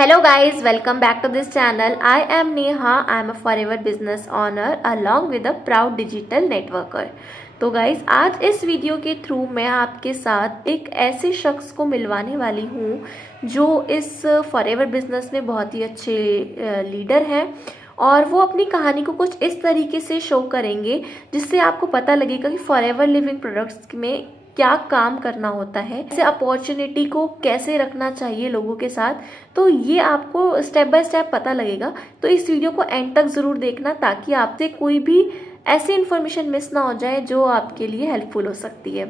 Hello guys, welcome back to this channel. I am Neha. I am a forever business owner along with a proud digital networker. तो guys आज इस video के through मैं आपके साथ एक ऐसे शख्स को मिलवाने वाली हूँ जो इस फॉरएवर बिजनेस में बहुत ही अच्छे लीडर हैं और वो अपनी कहानी को कुछ इस तरीके से शो करेंगे जिससे आपको पता लगेगा कि फॉरएवर लिविंग प्रोडक्ट्स में क्या काम करना होता है, ऐसे अपॉर्चुनिटी को कैसे रखना चाहिए लोगों के साथ। तो ये आपको स्टेप बाय स्टेप पता लगेगा। तो इस वीडियो को एंड तक ज़रूर देखना ताकि आपसे कोई भी ऐसी इन्फॉर्मेशन मिस ना हो जाए जो आपके लिए हेल्पफुल हो सकती है।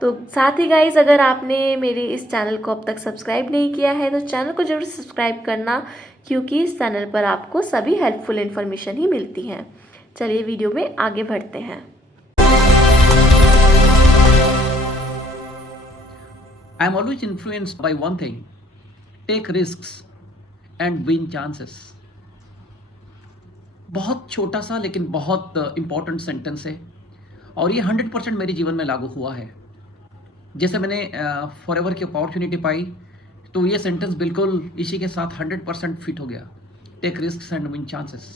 तो साथ ही गाइज, अगर आपने मेरे इस चैनल को अब तक सब्सक्राइब नहीं किया है तो चैनल को जरूर सब्सक्राइब करना, क्योंकि इस चैनल पर आपको सभी हेल्पफुल इन्फॉर्मेशन ही मिलती हैं। चलिए वीडियो में आगे बढ़ते हैं। I am always influenced by one thing: take risks and win chances. बहुत छोटा सा लेकिन बहुत इम्पॉर्टेंट सेंटेंस है और ये 100% मेरे जीवन में लागू हुआ है। जैसे मैंने फॉरएवर की अपॉर्चुनिटी पाई तो ये सेंटेंस बिल्कुल इसी के साथ 100% फिट हो गया। Take risk and win chances.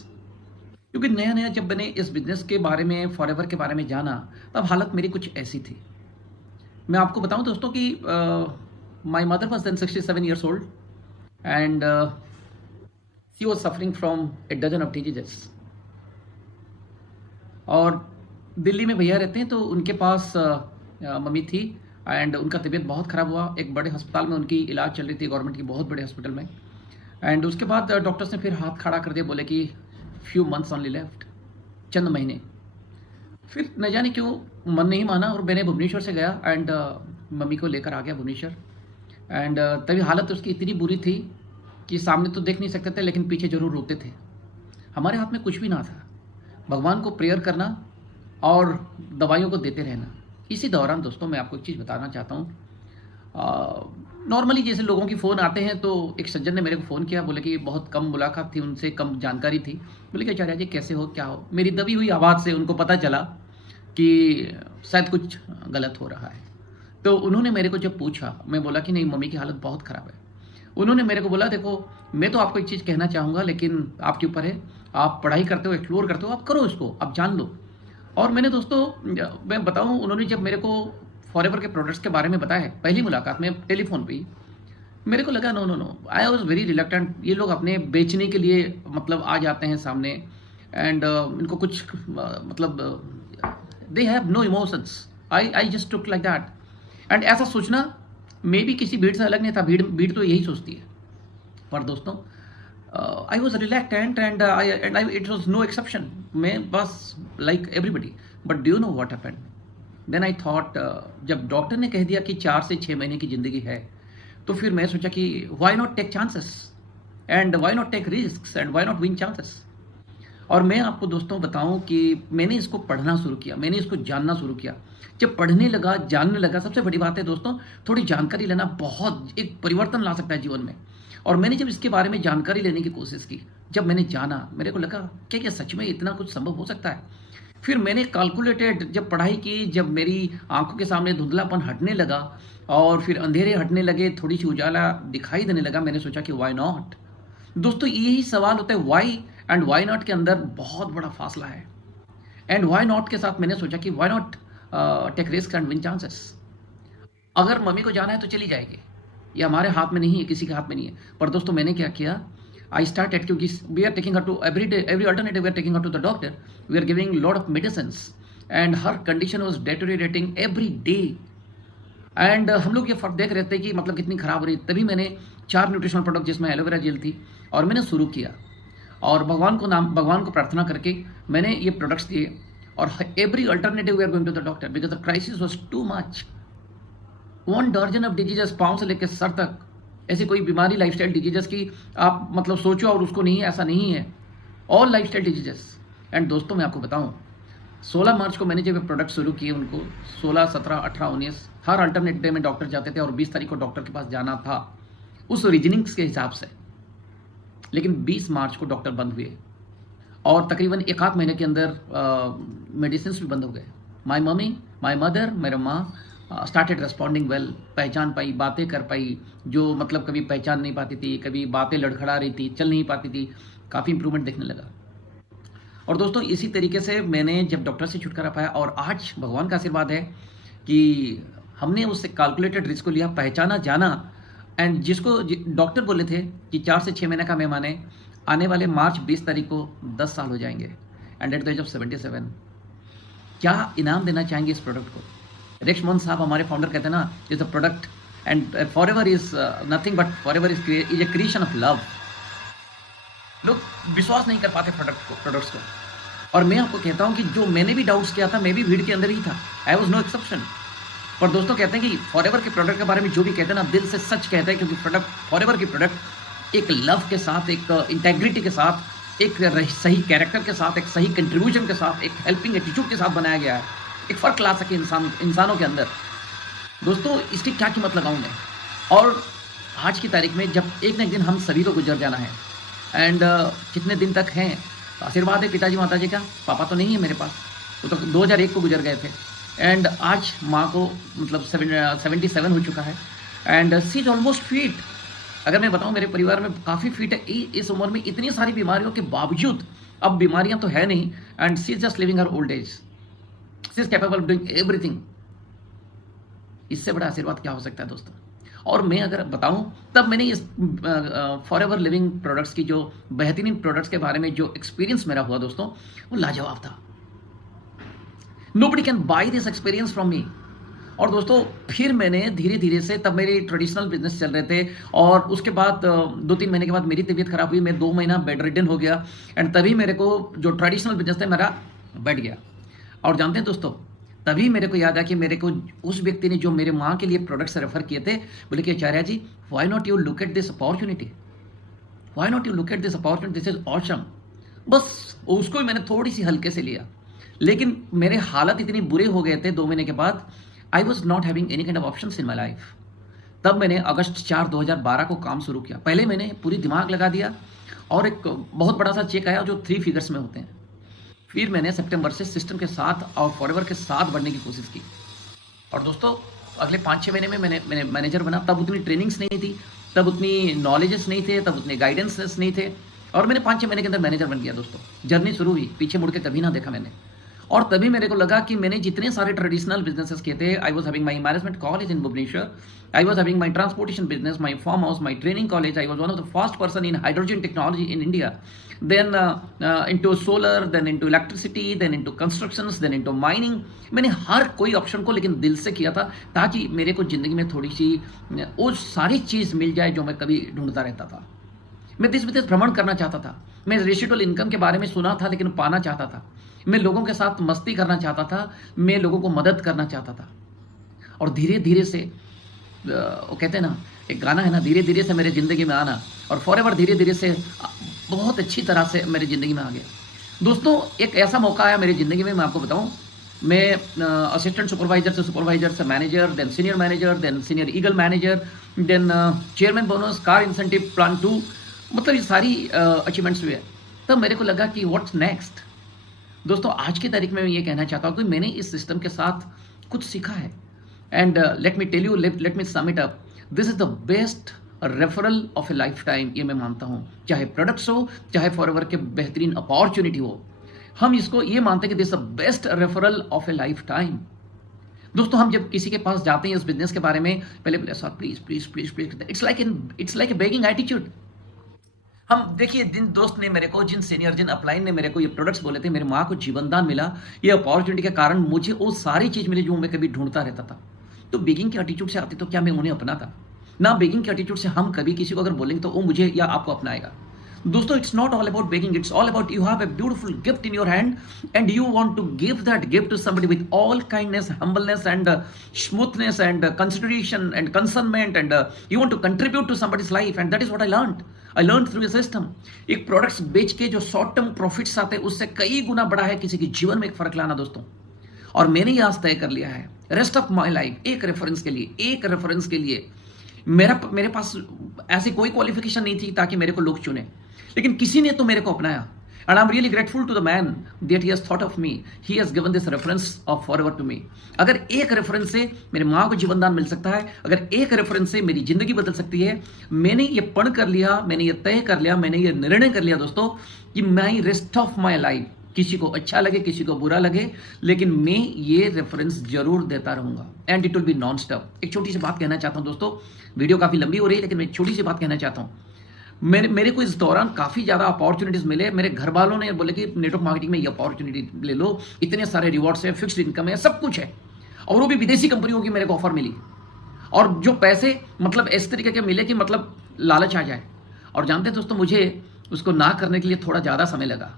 क्योंकि नया नया जब मैंने इस बिजनेस के बारे में, फॉरएवर के बारे में जाना, तब हालत मेरी कुछ ऐसी थी। मैं आपको बताऊं दोस्तों कि my mother was then 67 years old and she was suffering from a dozen of diseases. और दिल्ली में भैया रहते हैं तो उनके पास मम्मी थी एंड उनका तबीयत बहुत ख़राब हुआ। एक बड़े अस्पताल में उनकी इलाज चल रही थी, गवर्नमेंट की बहुत बड़े हॉस्पिटल में। एंड उसके बाद डॉक्टर्स ने फिर हाथ खड़ा कर दिया, बोले कि फ्यू मंथ्स ओनली लेफ्ट, चंद महीने। फिर न जाने क्यों मन नहीं माना और मैंने भुवनेश्वर से गया एंड मम्मी को लेकर आ गया भुवनेश्वर। एंड तभी हालत उसकी इतनी बुरी थी कि सामने तो देख नहीं सकते थे लेकिन पीछे जरूर रोते थे। हमारे हाथ में कुछ भी ना था, भगवान को प्रेयर करना और दवाइयों को देते रहना। इसी दौरान दोस्तों मैं आपको एक चीज़ बताना चाहता हूँ। नॉर्मली जैसे लोगों की फ़ोन आते हैं तो एक सज्जन ने मेरे को फ़ोन किया, बोले कि बहुत कम मुलाकात थी उनसे, कम जानकारी थी। बोले कि आचार्य जी कैसे हो, क्या हो। मेरी दबी हुई आवाज़ से उनको पता चला कि शायद कुछ गलत हो रहा है। तो उन्होंने मेरे को जब पूछा, मैं बोला कि नहीं, मम्मी की हालत बहुत ख़राब है। उन्होंने मेरे को बोला, देखो मैं तो आपको एक चीज़ कहना चाहूँगा लेकिन आपके ऊपर है, आप पढ़ाई करते हो, एक्सप्लोर करते हो, आप करो इसको, आप जान लो। और मैंने दोस्तों मैं बताऊँ, उन्होंने जब मेरे को फॉरएवर के प्रोडक्ट्स के बारे में बताया पहली मुलाकात में टेलीफोन पे ही, मेरे को लगा no, I was very reluctant. ये लोग अपने बेचने के लिए मतलब आ जाते हैं सामने एंड इनको कुछ मतलब they have no emotions. I just took like that. And ऐसा सोचना मे भी किसी भीड़ से अलग नहीं था। भीड़ तो यही सोचती है। पर दोस्तों I was reluctant and it was no exception. मैं बस like everybody. But do you know what happened? Then I thought, जब डॉक्टर ने कह दिया कि 4 से 6 महीने की ज़िंदगी है, तो फिर मैं सोचा कि why not take chances and why not take risk and why not win chances. और मैं आपको दोस्तों बताऊं कि मैंने इसको पढ़ना शुरू किया, मैंने इसको जानना शुरू किया। जब पढ़ने लगा, जानने लगा, सबसे बड़ी बात है दोस्तों, थोड़ी जानकारी लेना बहुत एक परिवर्तन ला सकता है जीवन में। और मैंने जब इसके बारे में जानकारी लेने की कोशिश की, जब मैंने जाना, मेरे को लगा क्या सच में इतना कुछ संभव हो सकता है। फिर मैंने कैलकुलेटेड जब पढ़ाई की, जब मेरी आंखों के सामने धुंधलापन हटने लगा और फिर अंधेरे हटने लगे, थोड़ी सी उजाला दिखाई देने लगा, मैंने सोचा कि वाई नॉट। दोस्तों यही सवाल होता है, वाई एंड वाई नॉट के अंदर बहुत बड़ा फासला है। एंड वाई नॉट के साथ मैंने सोचा कि why not take risk and win chances. अगर मम्मी को जाना है तो चली जाएगी, ये हमारे हाथ में नहीं है, किसी के हाथ में नहीं है। पर दोस्तों मैंने क्या किया, आई स्टार्टेड, क्योंकि we are taking her to every day, every alternative we are taking her to the doctor, we are giving lot of medicine and her condition was deteriorating every day. And हम लोग ये फर्क देख रहे थे कि मतलब कितनी खराब हो रही। तभी मैंने 4 न्यूट्रिशनल प्रोडक्ट जिसमें एलोवेरा जेल थी और मैंने शुरू किया और भगवान को प्रार्थना करके मैंने ये प्रोडक्ट्स दिए। और every alternative we are going to the doctor because the crisis was too much. 1 दर्जन ऑफ डिजीजेस, पाँव से लेकर सर तक, ऐसी कोई बीमारी लाइफस्टाइल डिजीजेस की आप मतलब सोचो और उसको नहीं, ऐसा नहीं है। All lifestyle diseases. एंड दोस्तों मैं आपको बताऊं, 16 मार्च को मैंने जब ये प्रोडक्ट शुरू किए, उनको 16, 17, 18, 19 हर अल्टरनेट डे में डॉक्टर जाते थे और 20 तारीख को डॉक्टर के पास जाना था उस रीजनिंग्स के हिसाब से। लेकिन 20 मार्च को डॉक्टर बंद हुए और तकरीबन 1 आध महीने के अंदर मेडिसिन भी बंद हो गए। माई मदर, मेरा माँ स्टार्टेड रेस्पॉन्डिंग वेल, पहचान पाई, बातें कर पाई, जो मतलब कभी पहचान नहीं पाती थी, कभी बातें लड़खड़ा रही थी, चल नहीं पाती थी, काफ़ी इंप्रूवमेंट देखने लगा। और दोस्तों इसी तरीके से मैंने जब डॉक्टर से छुटकारा पाया और आज भगवान का आशीर्वाद है कि हमने उससे कैलकुलेटेड रिस्क को लिया, पहचाना, जाना, एंड जिसको डॉक्टर बोले थे कि 4 से 6 महीने का मेहमान है, आने वाले मार्च 20 तारीख को 10 साल हो जाएंगे, and at the age of 77 क्या इनाम देना चाहेंगे इस प्रोडक्ट को। रेक्स मोहन साहब हमारे फाउंडर कहते हैं ना, is a product and for ever is nothing but for ever is a creation of love. लोग विश्वास नहीं कर पाते प्रोडक्ट्स को, और मैं आपको कहता हूं कि जो मैंने भी डाउट्स किया था, मैं भी भीड़ के अंदर ही था, आई वॉज नो एक्सेप्शन। पर दोस्तों कहते हैं कि फॉरएवर के प्रोडक्ट के बारे में जो भी कहते हैं ना, दिल से सच कहते हैं, क्योंकि प्रोडक्ट फॉरएवर की प्रोडक्ट एक लव के साथ, एक इंटेग्रिटी के साथ, एक सही कैरेक्टर के साथ, एक सही कंट्रीब्यूशन के साथ, एक हेल्पिंग एटीट्यूड के साथ बनाया गया है, एक फ़र्क ला सके इंसानों के अंदर। दोस्तों इसकी क्या कीमत लगाऊं मैं। और आज की तारीख में जब एक ना एक दिन हम सभी को गुजर जाना है, एंड कितने दिन तक हैं, आशीर्वाद है पिताजी माताजी का, पापा तो नहीं है मेरे पास, वो तो 2001 को गुजर गए थे, एंड आज माँ को मतलब 77 हो चुका है, and she is almost fit. अगर मैं बताऊँ मेरे परिवार में काफ़ी फिट है, इस उम्र में इतनी सारी बीमारियों के बावजूद, अब बीमारियाँ तो है नहीं, and she is just living her old age, she is capable of doing everything. इससे बड़ा आशीर्वाद क्या हो सकता है दोस्तों। और मैं अगर बताऊं, तब मैंने इस फॉरएवर लिविंग प्रोडक्ट्स की, जो बेहतरीन प्रोडक्ट्स के बारे में जो एक्सपीरियंस मेरा हुआ दोस्तों, वो लाजवाब था। Nobody can by this experience from me. और दोस्तों फिर मैंने धीरे धीरे से, तब मेरे ट्रेडिशनल बिजनेस चल रहे थे, और उसके बाद 2-3 महीने के बाद मेरी तबीयत खराब हुई, मैं 2 महीना बेड रिडन हो गया, एंड तभी मेरे को जो ट्रेडिशनल बिजनेस था मेरा बैठ गया। और जानते हैं दोस्तों, तभी मेरे को याद आया कि मेरे को उस व्यक्ति ने जो मेरे माँ के लिए प्रोडक्ट्स रेफर किए थे, बोले कि Acharya ji, why not you look at this opportunity, why not you look at this opportunity, this is awesome. बस उसको ही मैंने थोड़ी सी हल्के से लिया, लेकिन मेरे हालत इतनी बुरे हो गए थे 2 महीने के बाद, I was not having any kind of options in my life. तब मैंने अगस्त 4, 2012 को काम शुरू किया। पहले मैंने पूरी दिमाग लगा दिया, और एक बहुत बड़ा सा चेक आया जो 3 फिगर्स में होते हैं। फिर मैंने सितंबर से सिस्टम के साथ और फॉरएवर के साथ बढ़ने की कोशिश की। और दोस्तों अगले 5-6 महीने में मैंने मैनेजर बना। तब उतनी ट्रेनिंग्स नहीं थी, तब उतनी नॉलेजेस नहीं थे, तब उतने गाइडेंसेस नहीं थे, और मैंने 5-6 महीने के अंदर मैनेजर बन गया दोस्तों। जर्नी शुरू हुई, पीछे मुड़ के कभी ना देखा मैंने। और तभी मेरे को लगा कि मैंने जितने सारे ट्रेडिशनल बिजनेसेस किए थे, I was having my management college in Bhubaneswar, I was having my transportation business, my farm house, my training college, I was one of the first person in hydrogen technology in India, then into solar, then into electricity, then into constructions, then into mining। मैंने हर कोई option को लेकिन दिल से किया था, ताकि मेरे को ज़िंदगी में थोड़ी सी वो सारी चीज़ मिल जाए जो मैं कभी ढूंढता रहता था। मैं देश विदेश भ्रमण करना चाहता था, मैं रेशिडुअल इनकम के बारे में सुना था लेकिन पाना चाहता था, मैं लोगों के साथ मस्ती करना चाहता था, मैं लोगों को मदद करना चाहता था। और धीरे धीरे से वो कहते हैं ना, एक गाना है ना, धीरे धीरे से मेरे ज़िंदगी में आना, और फॉरएवर धीरे धीरे से बहुत अच्छी तरह से मेरी ज़िंदगी में आ गया। दोस्तों एक ऐसा मौका आया मेरी ज़िंदगी में, मैं आपको बताऊं, मैं असिस्टेंट सुपरवाइजर से manager, then senior manager, then senior eagle manager, then chairman bonus, car incentive plan 2, मतलब ये सारी अचीवमेंट्स हुए। तब मेरे को लगा कि व्हाट्स नेक्स्ट। दोस्तों आज की तारीख में मैं ये कहना चाहता हूँ कि मैंने इस सिस्टम के साथ कुछ सीखा है, and let me tell you, let me sum it up, this is the best referral of a life time. ये मैं मानता हूँ, चाहे प्रोडक्ट्स हो, चाहे फॉरएवर के बेहतरीन अपॉर्चुनिटी हो, हम इसको ये मानते हैं कि this the best referral of a life time. दोस्तों हम जब किसी के पास जाते हैं इस बिजनेस के बारे में, पहले sir please please please please, it's like a begging attitude. हम देखिए, जिन दोस्त ने मेरे को, जिन सीनियर, जिन अपलाइन ने मेरे को ये प्रोडक्ट्स बोले थे, मेरी माँ को जीवनदान मिला, ये अपॉर्चुनिटी के कारण मुझे वो सारी चीज़ मिली जो मैं कभी ढूंढता रहता था। तो बेगिंग के एटीट्यूड से आती तो क्या मैं उन्हें अपनाता ना? बेगिंग के एटीट्यूड से हम कभी किसी को अगर बोलेंगे तो वो मुझे या आपको अपनाएगा। दोस्तों it's not all about begging, it's all about you have a beautiful gift in your hand and you want to give that gift to somebody with all kindness, humbleness and smoothness and consideration and concernment, and you want to contribute to somebody's life, and that is what I learn through a system. एक products बेच के जो short term profits आते हैं, उससे कई गुना बड़ा है किसी के जीवन में एक फर्क लाना दोस्तों। और मैंने ये आज तय कर लिया है, रेस्ट ऑफ माई लाइफ एक रेफरेंस के लिए मेरे पास ऐसी कोई क्वालिफिकेशन नहीं थी ताकि मेरे को लोग चुने, लेकिन किसी ने तो मेरे को अपनाया, And I'm really grateful to the man that he has thought of me. He has given this reference of forever to me. अगर एक रेफरेंस से मेरे माँ को जीवन दान मिल सकता है, अगर एक रेफरेंस से मेरी जिंदगी बदल सकती है, मैंने ये पढ़ कर लिया, मैंने ये तय कर लिया, मैंने ये निर्णय कर लिया दोस्तों कि my rest of my life, किसी को अच्छा लगे किसी को बुरा लगे, लेकिन मैं ये रेफरेंस जरूर देता रहूंगा and it will be non stop. एक छोटी सी बात कहना चाहता हूं दोस्तों, वीडियो काफी लंबी हो रही है लेकिन मैं एक छोटी सी बात कहना चाहता हूं। मेरे को इस दौरान काफ़ी ज़्यादा अपॉर्चुनिटीज़ मिले। मेरे घर वालों ने बोले कि नेटवर्क मार्केटिंग में ये अपॉर्चुनिटी ले लो, इतने सारे रिवॉर्ड्स है, फिक्स्ड इनकम है, सब कुछ है, और वो भी विदेशी कंपनियों की मेरे को ऑफर मिली, और जो पैसे मतलब इस तरीके के मिले कि मतलब लालच आ जाए। और जानते हैं दोस्तों, मुझे उसको ना करने के लिए थोड़ा ज़्यादा समय लगा,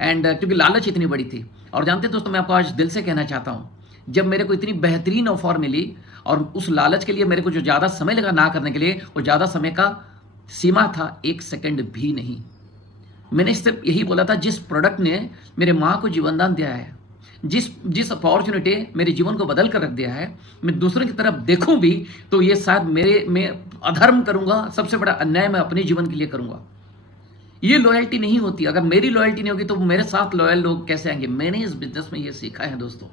एंड क्योंकि लालच इतनी बड़ी थी। और जानते हैं दोस्तों, मैं आपको आज दिल से कहना चाहता हूँ, जब मेरे को इतनी बेहतरीन ऑफर मिली और उस लालच के लिए मेरे को जो ज़्यादा समय लगा ना करने के लिए, वो ज़्यादा समय का सीमा था 1 सेकंड भी नहीं। मैंने सिर्फ यही बोला था, जिस प्रोडक्ट ने मेरे माँ को जीवनदान दिया है, जिस अपॉर्चुनिटी मेरे जीवन को बदल कर रख दिया है, मैं दूसरों की तरफ देखूं भी तो ये शायद मैं अधर्म करूंगा, सबसे बड़ा अन्याय मैं अपने जीवन के लिए करूंगा। ये लॉयल्टी नहीं होती। अगर मेरी लॉयल्टी नहीं होगी तो मेरे साथ लॉयल लोग कैसे आएंगे? मैंने इस बिजनेस में ये सीखा है दोस्तों।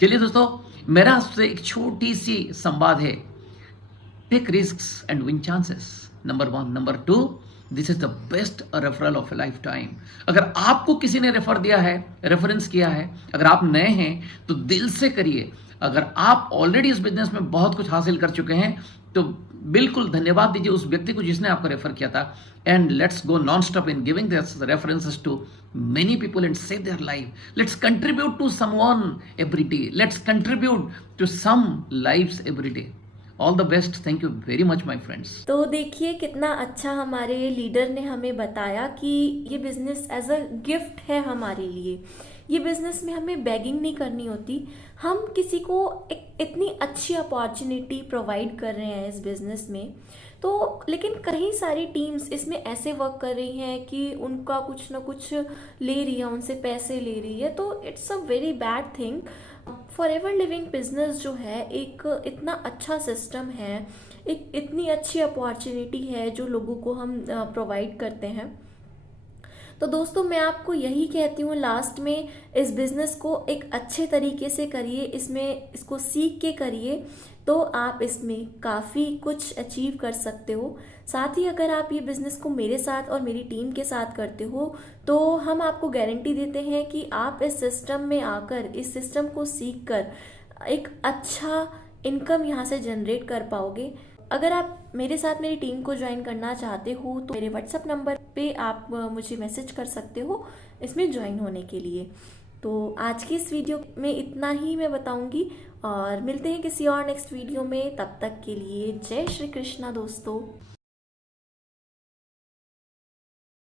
चलिए दोस्तों, मेरा आपसे एक छोटी सी संवाद है, take risks and win chances, number 1। Number 2, this is the best referral of a life time. अगर आपको किसी ने रेफर दिया है, रेफरेंस किया है, अगर आप नए हैं तो दिल से करिए। अगर आप ऑलरेडी इस बिजनेस में बहुत कुछ हासिल कर चुके हैं तो बिल्कुल धन्यवाद दीजिए उस व्यक्ति को जिसने आपको रेफर किया था, and let's go non stop in giving this references to many people and save their life. Let's contribute to someone every day. Let's contribute to some lives every day. All the best. Thank you very much my friends. तो देखिए कितना अच्छा हमारे leader ने हमें बताया कि ये बिज़नेस एज अ गिफ्ट है हमारे लिए। ये बिज़नेस में हमें बेगिंग नहीं करनी होती, हम किसी को एक इतनी अच्छी अपॉर्चुनिटी प्रोवाइड कर रहे हैं इस बिज़नेस में। तो लेकिन कई सारी टीम्स इसमें ऐसे वर्क कर रही हैं कि उनका कुछ ना कुछ ले रही है, उनसे पैसे ले रही है, तो it's a very bad thing. Forever living business जो है एक इतना अच्छा सिस्टम है, एक इतनी अच्छी अपॉर्चुनिटी है जो लोगों को हम प्रोवाइड करते हैं। तो दोस्तों, मैं आपको यही कहती हूँ लास्ट में, इस बिज़नेस को एक अच्छे तरीके से करिए, इसको सीख के करिए तो आप इसमें काफ़ी कुछ अचीव कर सकते हो। साथ ही अगर आप ये बिज़नेस को मेरे साथ और मेरी टीम के साथ करते हो तो हम आपको गारंटी देते हैं कि आप इस सिस्टम में आकर, इस सिस्टम को सीख कर एक अच्छा इनकम यहाँ से जनरेट कर पाओगे। अगर आप मेरे साथ मेरी टीम को ज्वाइन करना चाहते हो तो मेरे व्हाट्सएप नंबर पे आप मुझे मैसेज कर सकते हो इसमें ज्वाइन होने के लिए। तो आज की इस वीडियो में इतना ही मैं बताऊंगी, और मिलते हैं किसी और नेक्स्ट वीडियो में। तब तक के लिए जय श्री कृष्णा दोस्तों।